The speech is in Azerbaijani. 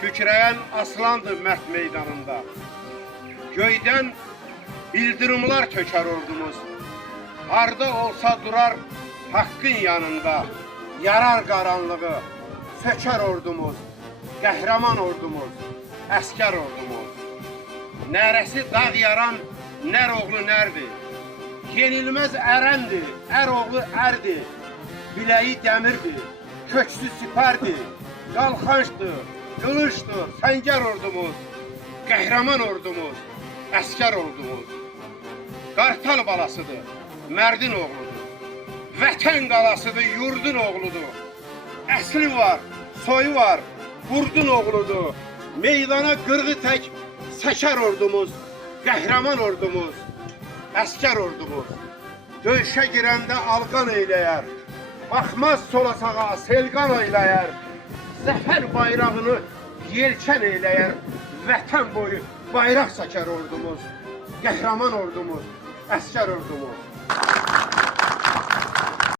Kükreyen aslandı məhv meydanında. Göydən bildirimler tökər ordumuz. Harda olsa durar hakkın yanında. Yarar qaranlığı, sökər ordumuz. Qəhrəman ordumuz, əskər ordumuz. Nərəsi dağ yaran nər oğlu nərdir. Yenilməz ərəndir, ər oğlu ərdir. Biləyi dəmirdir, köksü sipərdir. Qalxançdır, qılıçdır, səngər ordumuz. Qəhrəman ordumuz, əskər ordumuz. Qartal balasıdır, mərdin oğludur. Vətən qalasıdır, yurdun oğludur. Əsli var, soyu var, qurdun oğludur. Meydana qırğı tək səkər ordumuz, qəhrəman ordumuz, əskər ordumuz. Döyüşə girəndə alqan eyləyər, baxmaz sola sağa, selqan eyləyər. Zəfər bayrağını yelkən eyləyər, vətən boyu bayraq çəkər ordumuz, qəhrəman ordumuz, əskər ordumuz.